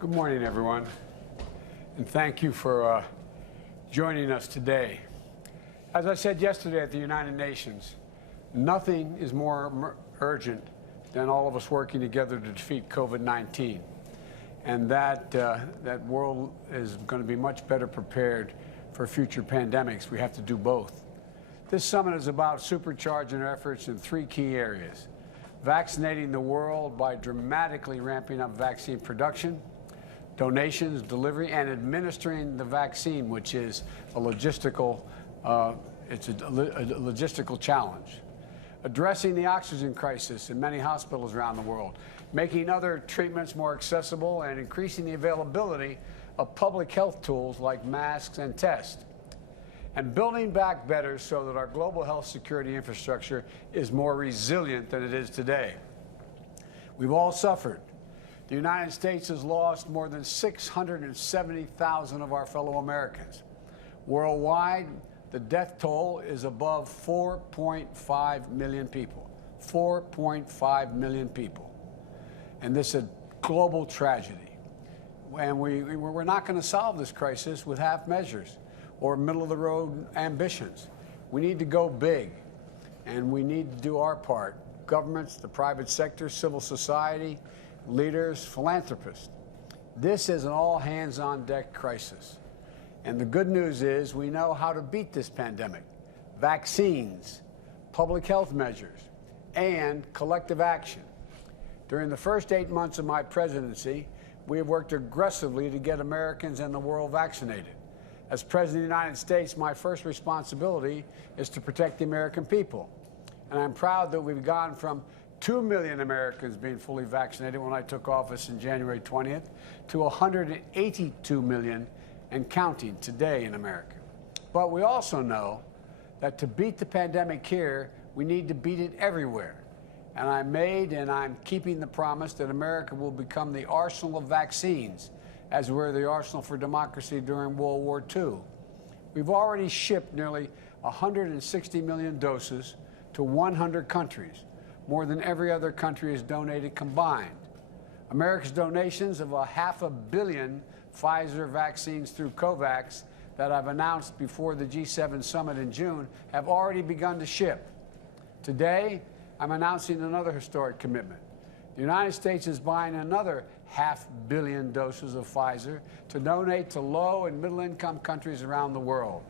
Good morning, everyone, and thank you for joining us today. As I said yesterday at the United Nations, nothing is more urgent than all of us working together to defeat COVID-19, and that world is going to be much better prepared for future pandemics. We have to do both. This summit is about supercharging our efforts in three key areas: vaccinating the world by dramatically ramping up vaccine production, donations, delivery, and administering the vaccine, which is a logistical challenge. Addressing the oxygen crisis in many hospitals around the world, making other treatments more accessible, and increasing the availability of public health tools like masks and tests. And building back better so that our global health security infrastructure is more resilient than it is today. We've all suffered. The United States has lost more than 670,000 of our fellow Americans. Worldwide, the death toll is above 4.5 million people. 4.5 million people. And this is a global tragedy. And we're not going to solve this crisis with half measures or middle-of-the-road ambitions. We need to go big, and we need to do our part. Governments, the private sector, civil society, leaders, philanthropists. This is an all-hands-on-deck crisis. And the good news is we know how to beat this pandemic: vaccines, public health measures, and collective action. During the first 8 months of my presidency, we have worked aggressively to get Americans and the world vaccinated. As President of the United States, my first responsibility is to protect the American people. And I'm proud that we've gone from 2 million Americans being fully vaccinated when I took office in January 20th to 182 million and counting today in America. But we also know that to beat the pandemic here, we need to beat it everywhere. And I made and I'm keeping the promise that America will become the arsenal of vaccines, as we were the arsenal for democracy during World War II. We've already shipped nearly 160 million doses to 100 countries, more than every other country has donated combined. America's donations of 500 million Pfizer vaccines through COVAX that I've announced before the G7 summit in June have already begun to ship. Today, I'm announcing another historic commitment. The United States is buying another 500 million doses of Pfizer to donate to low and middle-income countries around the world.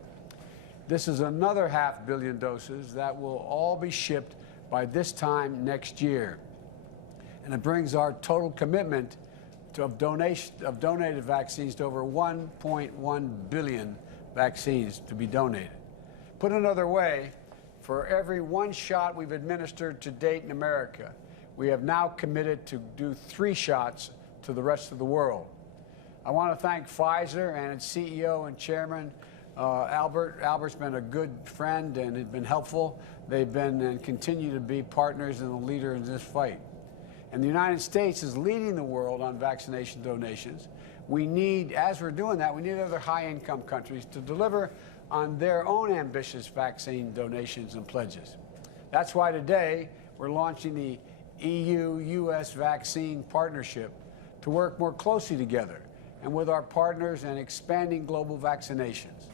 This is another 500 million doses that will all be shipped by this time next year. And it brings our total commitment of donated vaccines to over 1.1 billion vaccines to be donated. Put another way, for every one shot we've administered to date in America, we have now committed to do 3 shots to the rest of the world. I want to thank Pfizer and its CEO and chairman, Albert. Albert's been a good friend and has been helpful. They've been and continue to be partners and a leader in this fight. And the United States is leading the world on vaccination donations. We need, as we're doing that, we need other high-income countries to deliver on their own ambitious vaccine donations and pledges. That's why today we're launching the EU-US vaccine partnership to work more closely together and with our partners and expanding global vaccinations.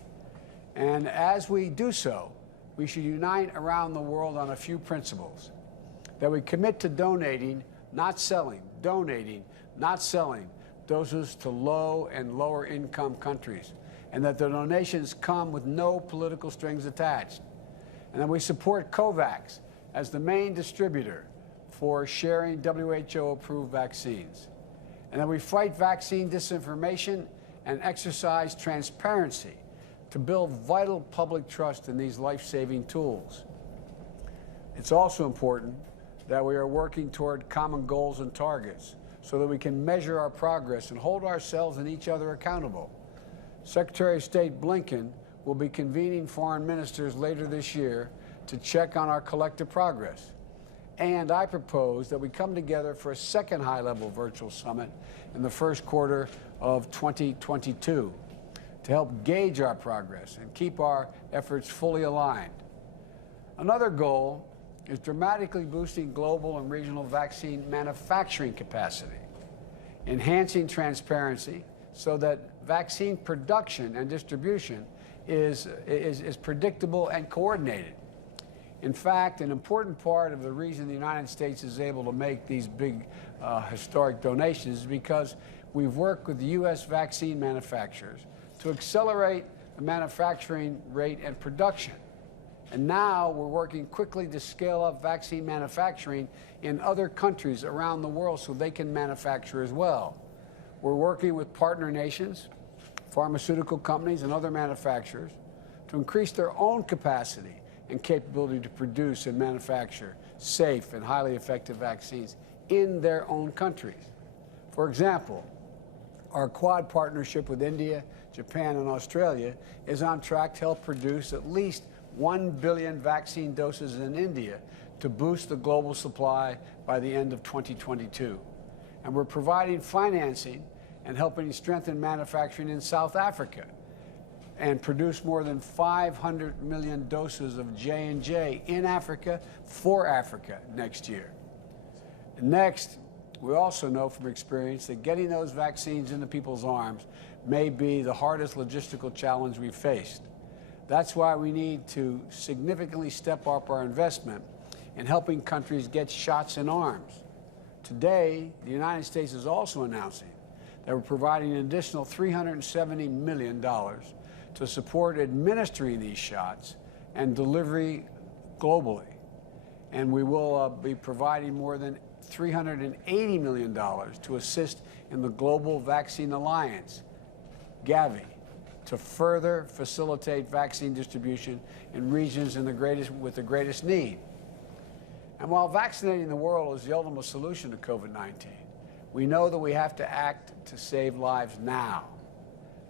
And as we do so, we should unite around the world on a few principles: that we commit to donating, not selling, donating, not selling doses to low and lower income countries, and that the donations come with no political strings attached. And that we support COVAX as the main distributor for sharing WHO-approved vaccines. And that we fight vaccine disinformation and exercise transparency to build vital public trust in these life-saving tools. It's also important that we are working toward common goals and targets so that we can measure our progress and hold ourselves and each other accountable. Secretary of State Blinken will be convening foreign ministers later this year to check on our collective progress. And I propose that we come together for a second high-level virtual summit in the first quarter of 2022 to help gauge our progress and keep our efforts fully aligned. Another goal is dramatically boosting global and regional vaccine manufacturing capacity. enhancing transparency so that vaccine production and distribution is predictable and coordinated. In fact, an important part of the reason the United States is able to make these big historic donations is because we've worked with the U.S. vaccine manufacturers to accelerate the manufacturing rate and production. And now we're working quickly to scale up vaccine manufacturing in other countries around the world so they can manufacture as well. We're working with partner nations, pharmaceutical companies, and other manufacturers to increase their own capacity and capability to produce and manufacture safe and highly effective vaccines in their own countries. For example, our Quad partnership with India, Japan, and Australia is on track to help produce at least 1 billion vaccine doses in India to boost the global supply by the end of 2022. And we're providing financing and helping strengthen manufacturing in South Africa and produce more than 500 million doses of J&J in Africa for Africa next year. And next, we also know from experience that getting those vaccines into people's arms may be the hardest logistical challenge we've faced. That's why we need to significantly step up our investment in helping countries get shots in arms. Today, the United States is also announcing that we're providing an additional $370 million to support administering these shots and delivery globally. And we will be providing more than $380 million to assist in the Global Vaccine Alliance, Gavi, to further facilitate vaccine distribution in regions with the greatest need. And while vaccinating the world is the ultimate solution to COVID-19, we know that we have to act to save lives now.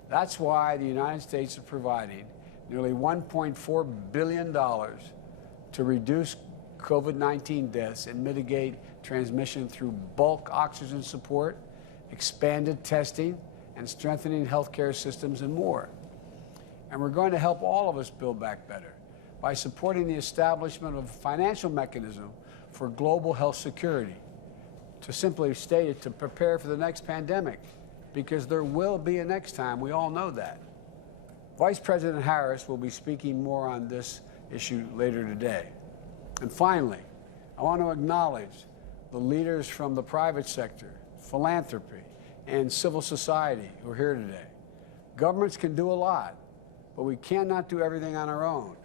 That's why the United States is providing nearly $1.4 billion to reduce COVID-19 deaths and mitigate transmission through bulk oxygen support, expanded testing, and strengthening healthcare systems and more. And we're going to help all of us build back better by supporting the establishment of a financial mechanism for global health security. To simply state it, to prepare for the next pandemic, because there will be a next time, we all know that. Vice President Harris will be speaking more on this issue later today. And finally, I want to acknowledge the leaders from the private sector, philanthropy, and civil society who are here today. Governments can do a lot, but we cannot do everything on our own.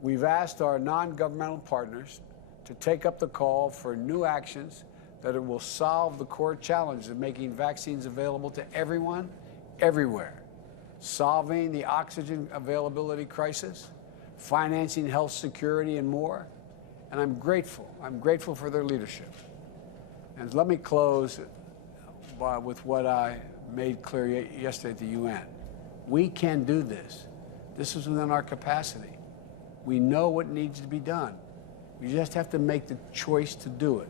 We've asked our non-governmental partners to take up the call for new actions that it will solve the core challenge of making vaccines available to everyone, everywhere, solving the oxygen availability crisis, financing health security, and more. And I'm grateful for their leadership. And let me close with what I made clear yesterday at the UN. We can do this. This is within our capacity. We know what needs to be done. We just have to make the choice to do it.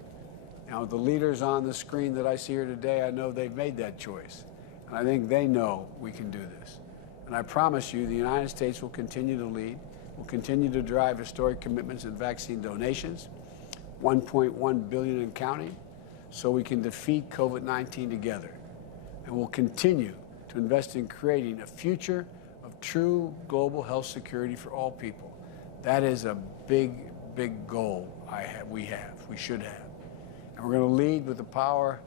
Now, the leaders on the screen that I see here today, I know they've made that choice. And I think they know we can do this. And I promise you, the United States will continue to lead, will continue to drive historic commitments in vaccine donations, 1.1 billion and counting, so we can defeat COVID-19 together. And we'll continue to invest in creating a future of true global health security for all people. That is a big, big goal we should have. And we're going to lead with the power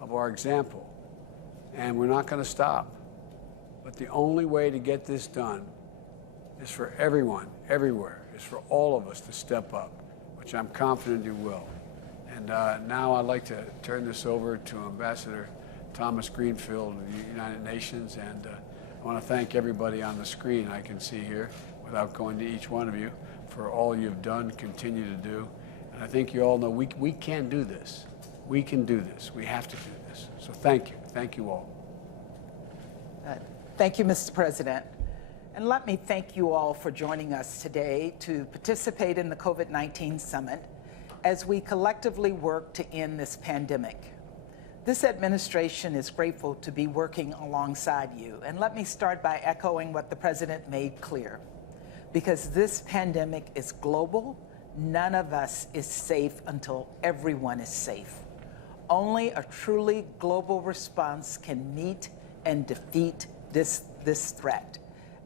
of our example. And we're not going to stop. But the only way to get this done is for everyone, everywhere, is for all of us to step up, which I'm confident you will. And now I'd like to turn this over to Ambassador Thomas Greenfield of the United Nations. And I want to thank everybody on the screen I can see here, without going to each one of you, for all you've done, continue to do. And I think you all know we can do this. We can do this. We have to do this. So thank you. Thank you all. Thank you, Mr. President. And let me thank you all for joining us today to participate in the COVID-19 Summit as we collectively work to end this pandemic. This administration is grateful to be working alongside you. And let me start by echoing what the President made clear. Because this pandemic is global, none of us is safe until everyone is safe. Only a truly global response can meet and defeat this threat.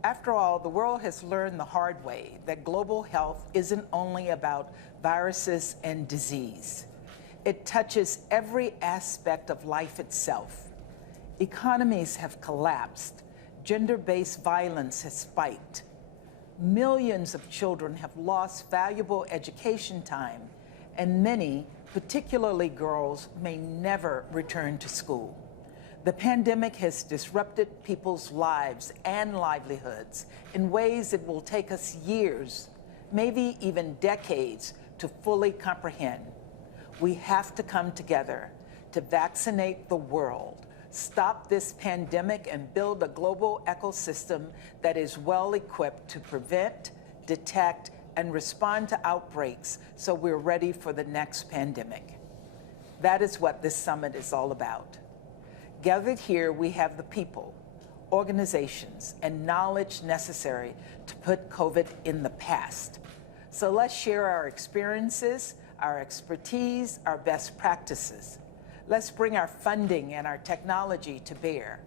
After all, the world has learned the hard way that global health isn't only about viruses and disease. It touches every aspect of life itself. Economies have collapsed. Gender-based violence has spiked. Millions of children have lost valuable education time, and many, particularly girls, may never return to school. The pandemic has disrupted people's lives and livelihoods in ways that will take us years, maybe even decades, to fully comprehend. We have to come together to vaccinate the world, stop this pandemic, and build a global ecosystem that is well equipped to prevent, detect, and respond to outbreaks so we're ready for the next pandemic. That is what this summit is all about. Gathered here, we have the people, organizations, and knowledge necessary to put COVID in the past. So let's share our experiences, our expertise, our best practices. Let's bring our funding and our technology to bear.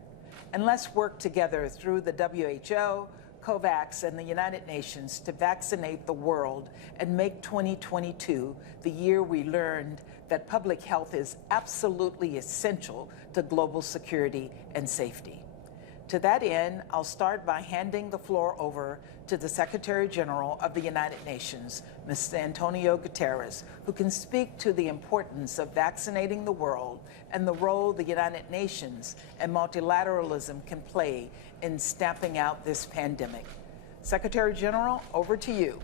And let's work together through the WHO, COVAX, and the United Nations to vaccinate the world and make 2022 the year we learned that public health is absolutely essential to global security and safety. To that end, I'll start by handing the floor over to the Secretary General of the United Nations, Mr. Antonio Guterres, who can speak to the importance of vaccinating the world and the role the United Nations and multilateralism can play in stamping out this pandemic. Secretary General, over to you.